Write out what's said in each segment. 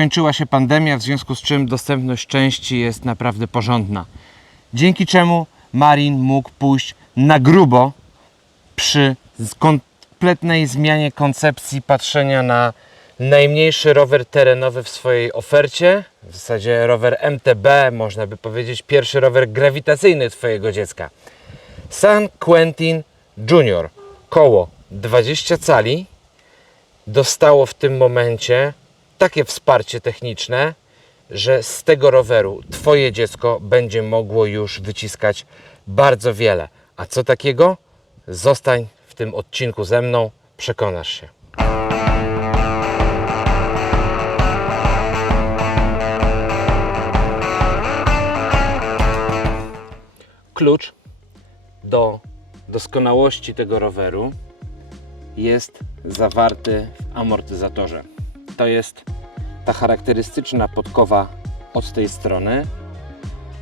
skończyła się pandemia, w związku z czym dostępność części jest naprawdę porządna. Dzięki czemu Marin mógł pójść na grubo przy kompletnej zmianie koncepcji patrzenia na najmniejszy rower terenowy w swojej ofercie. W zasadzie rower MTB, można by powiedzieć, pierwszy rower grawitacyjny Twojego dziecka. San Quentin Junior, koło 20 cali, dostało w tym momencie takie wsparcie techniczne, że z tego roweru Twoje dziecko będzie mogło już wyciskać bardzo wiele. A co takiego? Zostań w tym odcinku ze mną, przekonasz się. Klucz do doskonałości tego roweru jest zawarty w amortyzatorze. To jest ta charakterystyczna podkowa od tej strony.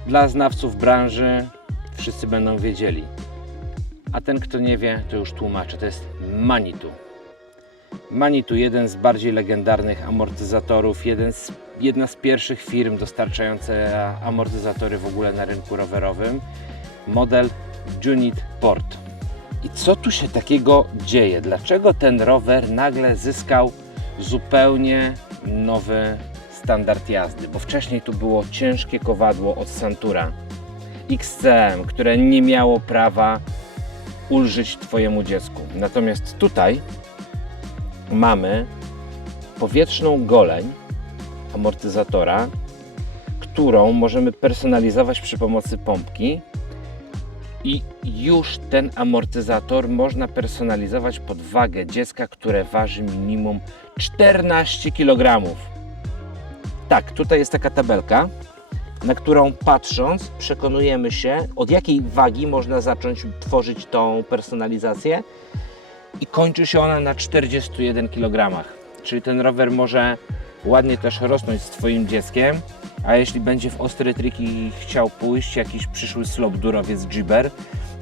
Dla znawców branży wszyscy będą wiedzieli. A ten, kto nie wie, to już tłumaczę. To jest Manitou. Manitou, jeden z bardziej legendarnych amortyzatorów, jeden z, jedna z pierwszych firm dostarczająca amortyzatory w ogóle na rynku rowerowym. Model Junit Port. I co tu się takiego dzieje? Dlaczego ten rower nagle zyskał zupełnie nowy standard jazdy? Bo wcześniej tu było ciężkie kowadło od Santura XCM, które nie miało prawa ulżyć Twojemu dziecku. Natomiast tutaj mamy powietrzną goleń amortyzatora, którą możemy personalizować przy pomocy pompki i już ten amortyzator można personalizować pod wagę dziecka, które waży minimum 14 kg. Tak, tutaj jest taka tabelka, na którą patrząc przekonujemy się, od jakiej wagi można zacząć tworzyć tą personalizację i kończy się ona na 41 kg. Czyli ten rower może ładnie też rosnąć z Twoim dzieckiem, a jeśli będzie w ostre triki chciał pójść, jakiś przyszły slopdurowiec Gibber,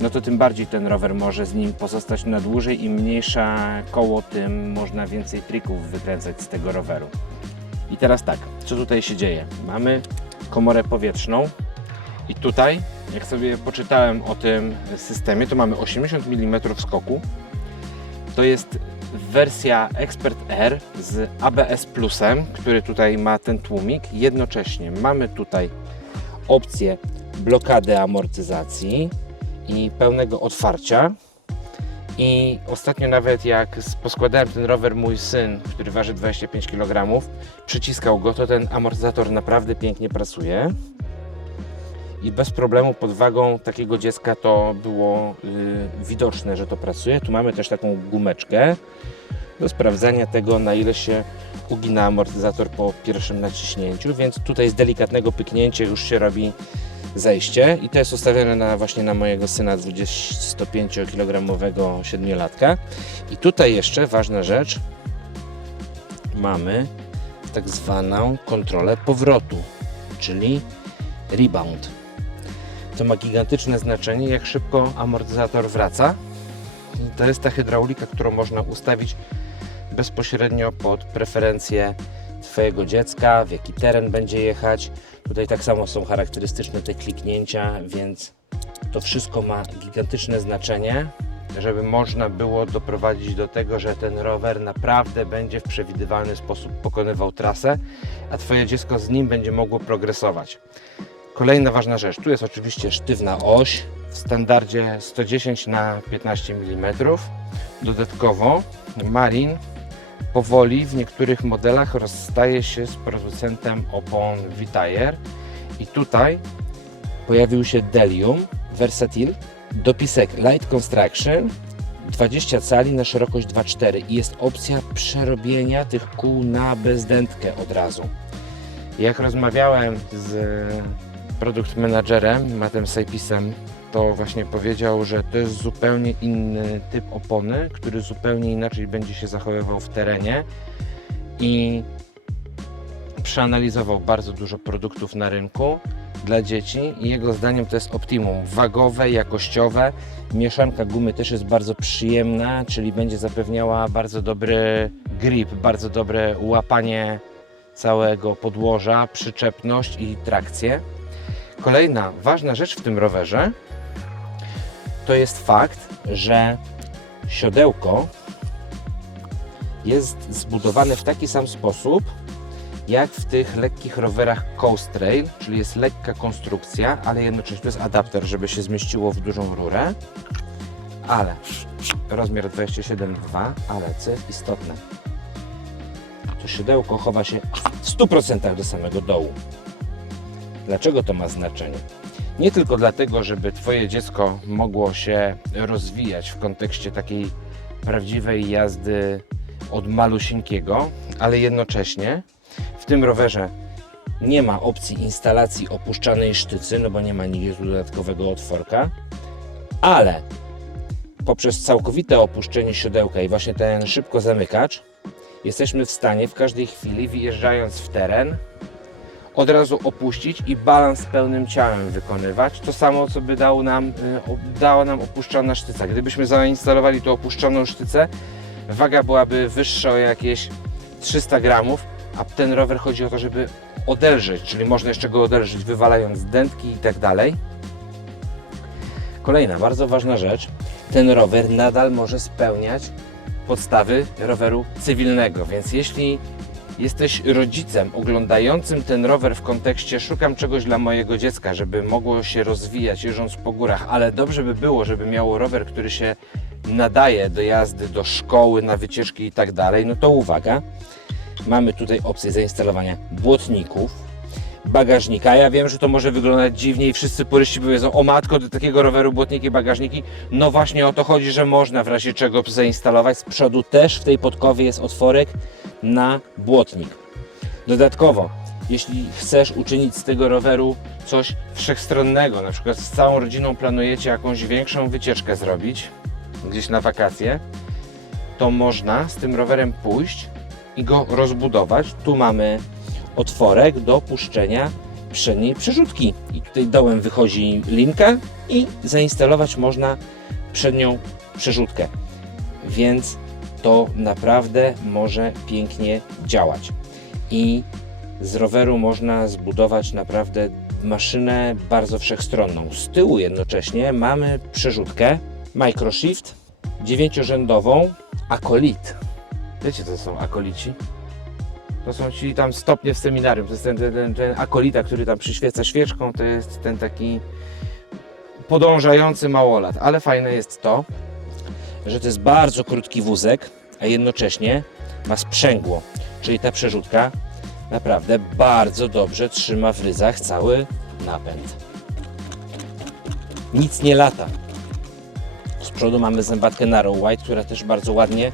no to tym bardziej ten rower może z nim pozostać na dłużej. Im mniejsza koło, tym można więcej trików wykręcać z tego roweru. I teraz tak, co tutaj się dzieje? Mamy komorę powietrzną i tutaj, jak sobie poczytałem o tym systemie, to mamy 80 mm skoku. To jest wersja Expert R z ABS Plusem, który tutaj ma ten tłumik. Jednocześnie mamy tutaj opcję blokady amortyzacji i pełnego otwarcia. I ostatnio nawet jak poskładałem ten rower mój syn, który waży 25 kg, przyciskał go, to ten amortyzator naprawdę pięknie pracuje. I bez problemu pod wagą takiego dziecka to było y, widoczne, że to pracuje. Tu mamy też taką gumeczkę do sprawdzania tego, na ile się ugina amortyzator po pierwszym naciśnięciu, więc tutaj z delikatnego pyknięcia już się robi zejście i to jest ustawione na, właśnie na mojego syna 25-kilogramowego siedmiolatka. I tutaj jeszcze ważna rzecz, mamy tak zwaną kontrolę powrotu, czyli rebound. To ma gigantyczne znaczenie, jak szybko amortyzator wraca. I to jest ta hydraulika, którą można ustawić bezpośrednio pod preferencje Twojego dziecka, w jaki teren będzie jechać. Tutaj tak samo są charakterystyczne te kliknięcia, więc to wszystko ma gigantyczne znaczenie, żeby można było doprowadzić do tego, że ten rower naprawdę będzie w przewidywalny sposób pokonywał trasę, a Twoje dziecko z nim będzie mogło progresować. Kolejna ważna rzecz, tu jest oczywiście sztywna oś w standardzie 110 na 15 mm. Dodatkowo Marin powoli w niektórych modelach rozstaje się z producentem opon Vitayer. I tutaj pojawił się Delium Versatil, dopisek Light Construction. 20 cali na szerokość 2,4 i jest opcja przerobienia tych kół na bezdętkę od razu. Jak rozmawiałem z produkt menadżerem Matem Sajpisem, to właśnie powiedział, że to jest zupełnie inny typ opony, który zupełnie inaczej będzie się zachowywał w terenie i przeanalizował bardzo dużo produktów na rynku dla dzieci i jego zdaniem to jest optimum wagowe, jakościowe. Mieszanka gumy też jest bardzo przyjemna, czyli będzie zapewniała bardzo dobry grip, bardzo dobre łapanie całego podłoża, przyczepność i trakcję. Kolejna ważna rzecz w tym rowerze to jest fakt, że siodełko jest zbudowane w taki sam sposób, jak w tych lekkich rowerach Coast Trail, czyli jest lekka konstrukcja, ale jednocześnie to jest adapter, żeby się zmieściło w dużą rurę. Ale rozmiar 27,2, ale co jest istotne, to siodełko chowa się w 100% do samego dołu. Dlaczego to ma znaczenie? Nie tylko dlatego, żeby Twoje dziecko mogło się rozwijać w kontekście takiej prawdziwej jazdy od malusieńkiego, ale jednocześnie w tym rowerze nie ma opcji instalacji opuszczanej sztycy, no bo nie ma nigdzie dodatkowego otworka, ale poprzez całkowite opuszczenie siodełka i właśnie ten szybko zamykacz jesteśmy w stanie w każdej chwili wyjeżdżając w teren od razu opuścić i balans pełnym ciałem wykonywać. To samo, co by dało nam, y, dała nam opuszczona sztyca. Gdybyśmy zainstalowali tu opuszczoną sztycę, waga byłaby wyższa o jakieś 300 gramów, a ten rower chodzi o to, żeby odelżyć, czyli można jeszcze go odelżyć wywalając dętki i tak dalej. Kolejna bardzo ważna rzecz, ten rower nadal może spełniać podstawy roweru cywilnego, więc jeśli jesteś rodzicem oglądającym ten rower w kontekście szukam czegoś dla mojego dziecka, żeby mogło się rozwijać jeżdżąc po górach, ale dobrze by było, żeby miało rower, który się nadaje do jazdy do szkoły, na wycieczki i tak dalej, no to uwaga, mamy tutaj opcję zainstalowania błotników, bagażnika. Ja wiem, że to może wyglądać dziwnie i wszyscy puryści powiedzą, o matko, do takiego roweru błotniki, bagażniki. No właśnie o to chodzi, że można w razie czego zainstalować. Z przodu też w tej podkowie jest otworek na błotnik. Dodatkowo, jeśli chcesz uczynić z tego roweru coś wszechstronnego, na przykład z całą rodziną planujecie jakąś większą wycieczkę zrobić, gdzieś na wakacje, to można z tym rowerem pójść i go rozbudować. Tu mamy otworek do puszczenia przedniej przerzutki. I tutaj dołem wychodzi linka i zainstalować można przednią przerzutkę. Więc to naprawdę może pięknie działać. I z roweru można zbudować naprawdę maszynę bardzo wszechstronną. Z tyłu jednocześnie mamy przerzutkę Microshift dziewięciorzędową Acolit. Wiecie co to są akolici? To są ci tam stopnie w seminarium. To jest ten, ten, ten, akolita, który tam przyświeca świeczką. To jest ten taki podążający małolat. Ale fajne jest to, że to jest bardzo krótki wózek, a jednocześnie ma sprzęgło. Czyli ta przerzutka naprawdę bardzo dobrze trzyma w ryzach cały napęd. Nic nie lata. Z przodu mamy zębatkę Narrow White, która też bardzo ładnie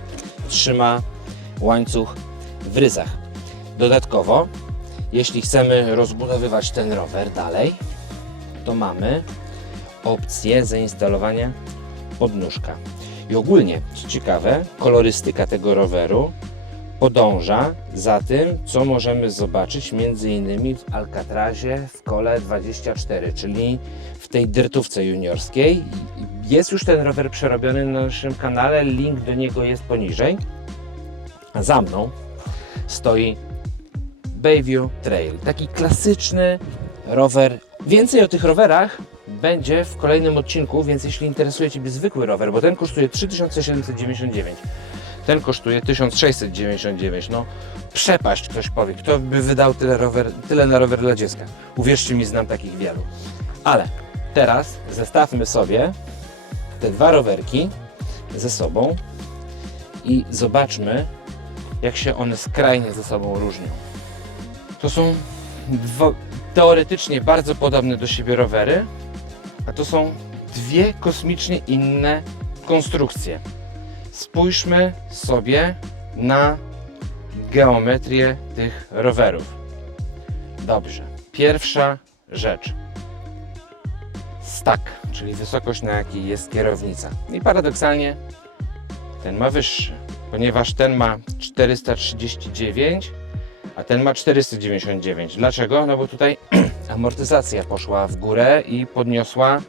trzyma łańcuch w ryzach. Dodatkowo, jeśli chcemy rozbudowywać ten rower dalej, to mamy opcję zainstalowania podnóżka. I ogólnie, co ciekawe, kolorystyka tego roweru podąża za tym, co możemy zobaczyć m.in. w Alcatrazie w kole 24, czyli w tej dyrtówce juniorskiej. Jest już ten rower przerobiony na naszym kanale, link do niego jest poniżej. A za mną stoi Bayview Trail. Taki klasyczny rower. Więcej o tych rowerach będzie w kolejnym odcinku, więc jeśli interesuje Ciebie zwykły rower, bo ten kosztuje 3799, ten kosztuje 1699, no przepaść ktoś powie, kto by wydał tyle, rower, tyle na rower dla dziecka. Uwierzcie mi, znam takich wielu. Ale teraz zestawmy sobie te dwa rowerki ze sobą i zobaczmy, jak się one skrajnie ze sobą różnią. To są dwa, teoretycznie bardzo podobne do siebie rowery, a to są dwie kosmicznie inne konstrukcje. Spójrzmy sobie na geometrię tych rowerów. Dobrze. Pierwsza rzecz. Stack, czyli wysokość, na jakiej jest kierownica. I paradoksalnie ten ma wyższy, ponieważ ten ma 439, a ten ma 499. Dlaczego? No bo tutaj amortyzacja poszła w górę i podniosła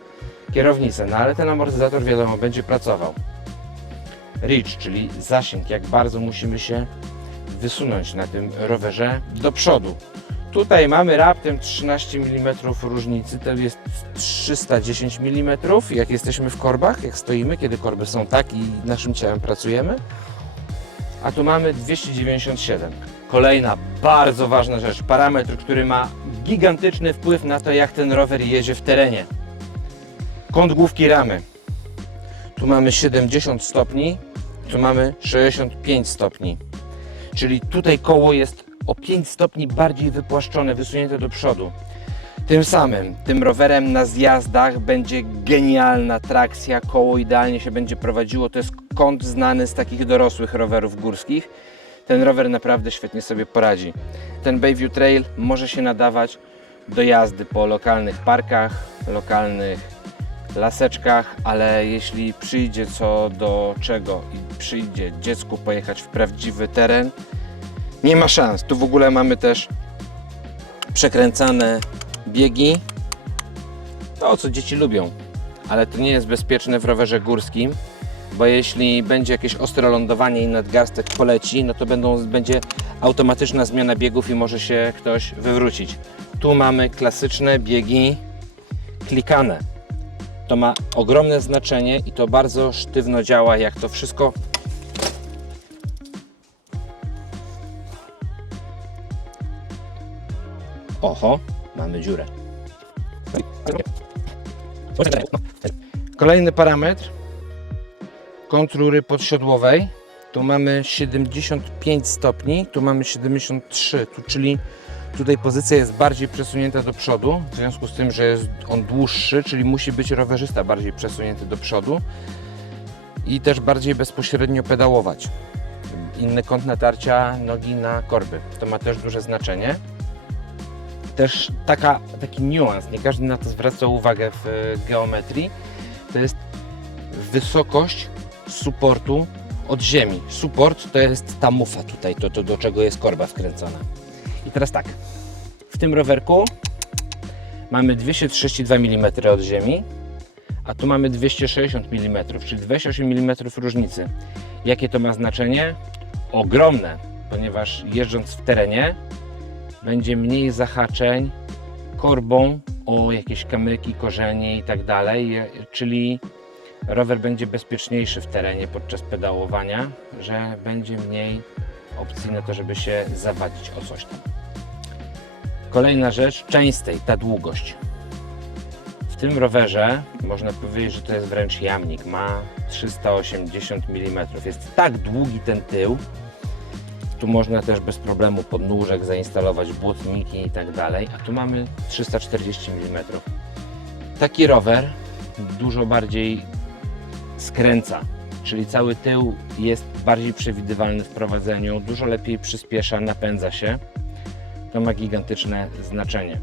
kierownicę, no ale ten amortyzator wiadomo będzie pracował. Reach, czyli zasięg, jak bardzo musimy się wysunąć na tym rowerze do przodu. Tutaj mamy raptem 13 mm różnicy, to jest 310 mm, jak jesteśmy w korbach, jak stoimy, kiedy korby są tak i naszym ciałem pracujemy. A tu mamy 297. Kolejna bardzo ważna rzecz, parametr, który ma gigantyczny wpływ na to, jak ten rower jedzie w terenie. Kąt główki ramy. Tu mamy 70 stopni, tu mamy 65 stopni. Czyli tutaj koło jest o 5 stopni bardziej wypłaszczone, wysunięte do przodu. Tym samym, tym rowerem na zjazdach będzie genialna trakcja, koło idealnie się będzie prowadziło. To jest kąt znany z takich dorosłych rowerów górskich. Ten rower naprawdę świetnie sobie poradzi. Ten Bayview Trail może się nadawać do jazdy po lokalnych parkach, lokalnych laseczkach, ale jeśli przyjdzie co do czego i przyjdzie dziecku pojechać w prawdziwy teren, nie ma szans. Tu w ogóle mamy też przekręcane biegi. To, co dzieci lubią, ale to nie jest bezpieczne w rowerze górskim, bo jeśli będzie jakieś ostre lądowanie i nadgarstek poleci, no to będą, będzie automatyczna zmiana biegów i może się ktoś wywrócić. Tu mamy klasyczne biegi klikane. To ma ogromne znaczenie i to bardzo sztywno działa, jak to wszystko Oho, mamy dziurę. Kolejny parametr kąt rury podsiodłowej. Tu mamy 75 stopni, tu mamy 73, tu, czyli tutaj pozycja jest bardziej przesunięta do przodu, w związku z tym, że jest on dłuższy, czyli musi być rowerzysta bardziej przesunięty do przodu i też bardziej bezpośrednio pedałować. Inny kąt natarcia nogi na korby. To ma też duże znaczenie też taka, taki niuans, nie każdy na to zwraca uwagę w e, geometrii, to jest wysokość supportu od ziemi. Support to jest ta mufa tutaj, to, to do czego jest korba wkręcona. I teraz tak, w tym rowerku mamy 232 mm od ziemi, a tu mamy 260 mm, czyli 28 mm różnicy. Jakie to ma znaczenie? Ogromne, ponieważ jeżdżąc w terenie będzie mniej zahaczeń korbą o jakieś kamyki, korzenie i tak dalej, czyli rower będzie bezpieczniejszy w terenie podczas pedałowania, że będzie mniej opcji na to, żeby się zawadzić o coś tam. Kolejna rzecz, częstej, ta długość. W tym rowerze można powiedzieć, że to jest wręcz jamnik. Ma 380 mm. Jest tak długi ten tył, tu można też bez problemu podnóżek zainstalować błotniki i tak dalej, a tu mamy 340 mm. Taki rower dużo bardziej skręca, czyli cały tył jest bardziej przewidywalny w prowadzeniu, dużo lepiej przyspiesza, napędza się. To ma gigantyczne znaczenie.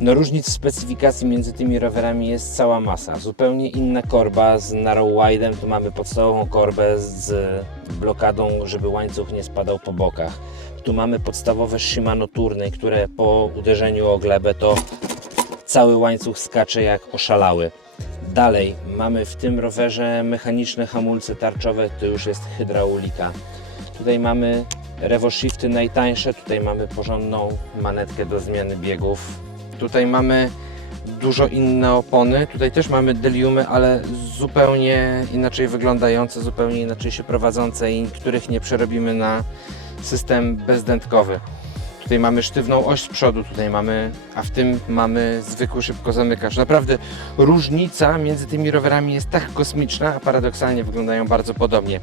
No różnic w specyfikacji między tymi rowerami jest cała masa. Zupełnie inna korba z narrow wide'em. Tu mamy podstawową korbę z blokadą, żeby łańcuch nie spadał po bokach. Tu mamy podstawowe Shimano Turny, które po uderzeniu o glebę to cały łańcuch skacze jak oszalały. Dalej mamy w tym rowerze mechaniczne hamulce tarczowe, to już jest hydraulika. Tutaj mamy Revo Shifty najtańsze, tutaj mamy porządną manetkę do zmiany biegów, Tutaj mamy dużo inne opony. Tutaj też mamy deliumy, ale zupełnie inaczej wyglądające, zupełnie inaczej się prowadzące i których nie przerobimy na system bezdętkowy. Tutaj mamy sztywną oś z przodu, tutaj mamy, a w tym mamy zwykły szybko zamykacz. Naprawdę różnica między tymi rowerami jest tak kosmiczna, a paradoksalnie wyglądają bardzo podobnie.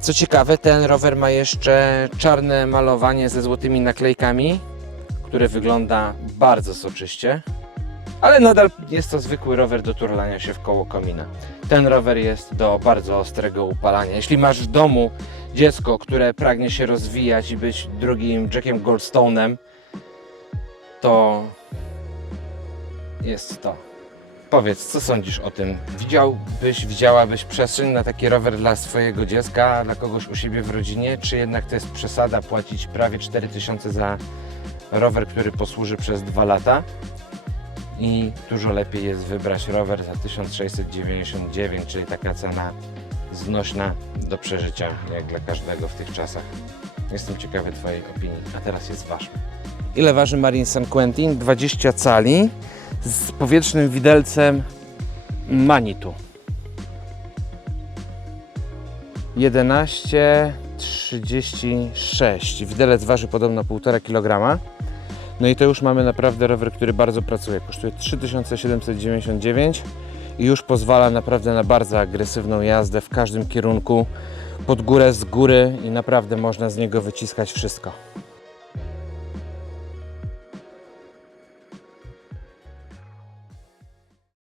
Co ciekawe, ten rower ma jeszcze czarne malowanie ze złotymi naklejkami, które wygląda bardzo soczyście, ale nadal jest to zwykły rower do turlania się w koło komina. Ten rower jest do bardzo ostrego upalania. Jeśli masz w domu dziecko, które pragnie się rozwijać i być drugim Jackiem Goldstone'em, to jest to. Powiedz, co sądzisz o tym? Widziałbyś, widziałabyś przestrzeń na taki rower dla swojego dziecka, dla kogoś u siebie w rodzinie, czy jednak to jest przesada płacić prawie 4000 za rower, który posłuży przez dwa lata i dużo lepiej jest wybrać rower za 1699, czyli taka cena znośna do przeżycia jak dla każdego w tych czasach. Jestem ciekawy Twojej opinii, a teraz jest ważny. Ile waży Marine San Quentin? 20 cali z powietrznym widelcem Manitu. 11,36. Widelec waży podobno 1,5 kg. No i to już mamy naprawdę rower, który bardzo pracuje. Kosztuje 3799 i już pozwala naprawdę na bardzo agresywną jazdę w każdym kierunku, pod górę, z góry i naprawdę można z niego wyciskać wszystko.